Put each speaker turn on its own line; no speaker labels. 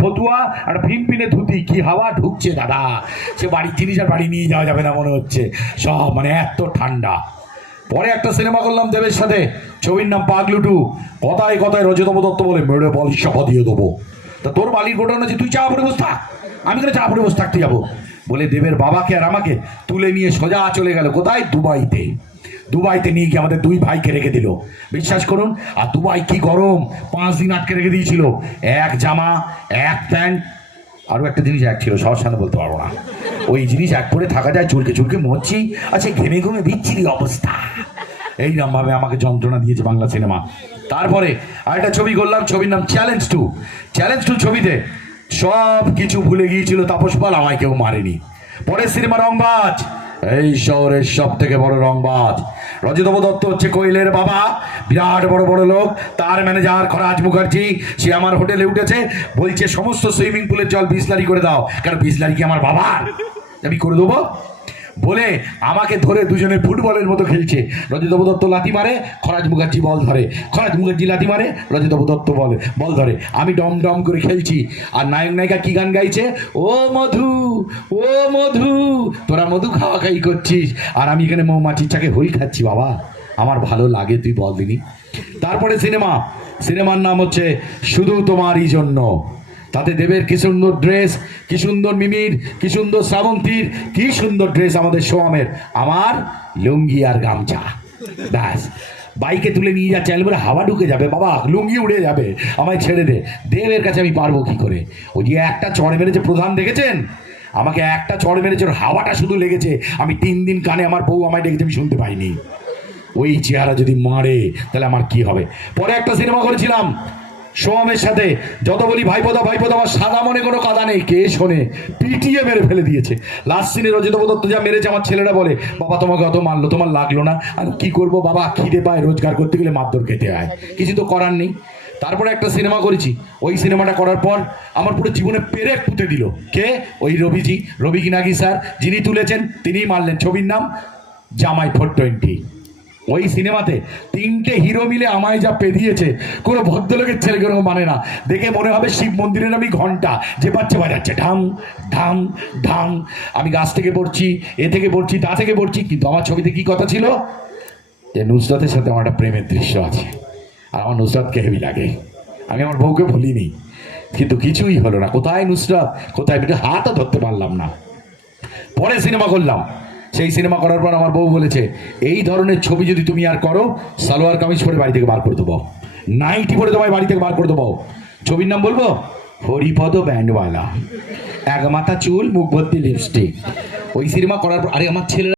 ফতুয়া আর ফিনফিনে ধুতি, কি হাওয়া ঢুকছে দাদা? সে বাড়ির জিনিস আর বাড়ি নিয়ে যাওয়া যাবে না মনে হচ্ছে। সব মানে এত ঠান্ডা। পরে একটা সিনেমা করলাম দেবের সাথে, ছবির নাম পাগলুটু। কথায় কথায় রজতম দত্ত বলে, মেরে বল সভা দিয়ে দেবো। তা তোর বালির ঘটনা যে তুই চা পড়ে বস থাক। আমি কেন চা পড়ে বস থাকতে যাব? বলে দেবের বাবাকে আর আমাকে তুলে নিয়ে সোজা চলে গেল, কোথায়? দুবাইতে। দুবাইতে নিয়ে গিয়ে আমাদের দুই ভাইকে রেখে দিল। বিশ্বাস করুন, আর দুবাই কি গরম? পাঁচ দিন আটকে রেখে দিয়েছিল। এক জামা, এক প্যান্ট, আরও একটা জিনিস এক ছিল সবার সামনে বলতে পারব না। ওই জিনিস এক করে থাকা যায়, চুলকে চুলকে মরছি আচ্ছা ঘেমে ঘুমে বিচ্ছিরি অবস্থা? এইরকমভাবে আমাকে যন্ত্রণা দিয়েছে বাংলা সিনেমা। তারপরে আরেকটা ছবি করলাম, ছবির নাম চ্যালেঞ্জ টু চ্যালেঞ্জ টু ছবিতে সব কিছু ভুলে গিয়েছিল তাপস পাল, আমায় কেউ মারেনি। পরের সিনেমা রংবাজ। এই শহরের সব থেকে বড় রংবাজ রজতব দত্ত হচ্ছে কোয়েলের বাবা। বিরাট বড় বড় লোক। তার ম্যানেজার খরাজ মুখার্জি, সে আমার হোটেলে উঠেছে। বলছে, সমস্ত সুইমিং পুলের জল বিসলারি করে দাও। কারণ বিসলারি কি আমার বাবার? আমি করে দেবো। বলে আমাকে ধরে দুজনে ফুটবলের মতো খেলছে। রজতব দত্ত লাথি মারে, খরাজ মুখার্জি বল ধরে। খরাজ মুখার্জি লাথি মারে রজতব দত্ত বলে, বল ধরে। আমি ডম ডম করে খেলছি। আর নায়ক নায়িকা কি গান গাইছে? ও মধু ও মধু, তোরা মধু খাওয়া খাই করছিস। আর আমি এখানে মৌমাছির চাকে হই খাচ্ছি, বাবা। আমার ভালো লাগে, তুই বল দিনি। তারপরে সিনেমা। সিনেমার নাম হচ্ছে শুধু তোমারই জন্য। তাতে দেবের কি সুন্দর ড্রেস কি সুন্দর মিমির, কি সুন্দর শ্রাবন্তীর, কি সুন্দর ড্রেস আমাদের সোয়ামের। আমার লুঙ্গি আর গামছা। ব্যাস। বাইকে তুলে নিয়ে যাচ্ছে আমি বলে হাওয়া ঢুকে যাবে, বাবা, লুঙ্গি উড়ে যাবে, আমায় ছেড়ে দে। দেবের কাছে আমি পারব কি করে? ওই যে একটা চড় মেরেছে, প্রধান দেখেছেন? আমাকে একটা চড় মেরেছে, ওর হাওয়াটা শুধু লেগেছে। আমি তিন দিন কানে আমার বউ আমায় ডেকেছে, আমি শুনতে পাইনি। ওই চেহারা যদি মারে, তাহলে আমার কি হবে? পরে একটা সিনেমা করেছিলাম। সোয়ামের সাথে যত বলি ভাইপোদা ভাইপোদা, আমার সাদা মনে কোনো কাদা নেই। কে শোনে? পিটিয়ে মেরে ফেলে দিয়েছে। লাস্ট সিনে রজিত দত্ত যা মেরেছে, আমার ছেলেরা বলে, বাবা, তোমাকে অত মারলো, তোমার লাগল না। আর কি করব, বাবা? খিদে পায়, রোজগার করতে গেলে মারধর খেতে হয়। কিছু তো করার নেই। তারপরে একটা সিনেমা করেছি। ওই সিনেমাটা করার পর আমার পুরো জীবনে পেরে পুঁতে দিল। কে? ওই রবিজি, রবি কিনাগি স্যার? যিনি তুলেছেন, তিনিই মারলেন। ছবির নাম জামাই ফোর টোয়েন্টি। ওই সিনেমাতে তিনটে হিরো মিলে আমায় যা পেদিয়েছে কোনো ভদ্রলোকের ছেলে কোনো মানে না। দেখে মনে হবে শিব মন্দিরের আমি ঘণ্টা। যে পাচ্ছে বাজাচ্ছে, ঢাং ঢাং ঢাং। আমি গাছ থেকে পড়ছি, এ থেকে পড়ছি, তা থেকে পড়ছি, কিন্তু আমার ছবিতে কি কথা ছিল? যে নুসরাতের সাথে আমার একটা প্রেমের দৃশ্য আছে। আর আমার নুসরাতকে হেভি লাগে। আমি আমার বউকে ভুলিনি কিন্তু কিছুই হলো না। কোথায় নুসরাত? কোথায়? হাতও ধরতে পারলাম না। পরে সিনেমা করলাম। সেই সিনেমা করার পর আমার বউ বলেছে, এই ধরনের ছবি যদি তুমি আর করো, সালোয়ার কামিজ পরে বাড়ি থেকে বার করে দেবো। নাইটি পরে তোমায় বাড়ি থেকে বার করে দেবো। ছবির নাম বলব? হরিপদ ব্যান্ডওয়ালা। এক মাথা চুল, মুখ ভর্তি লিপস্টিক ওই সিনেমা করার পর, আরে আমার ছেলেরা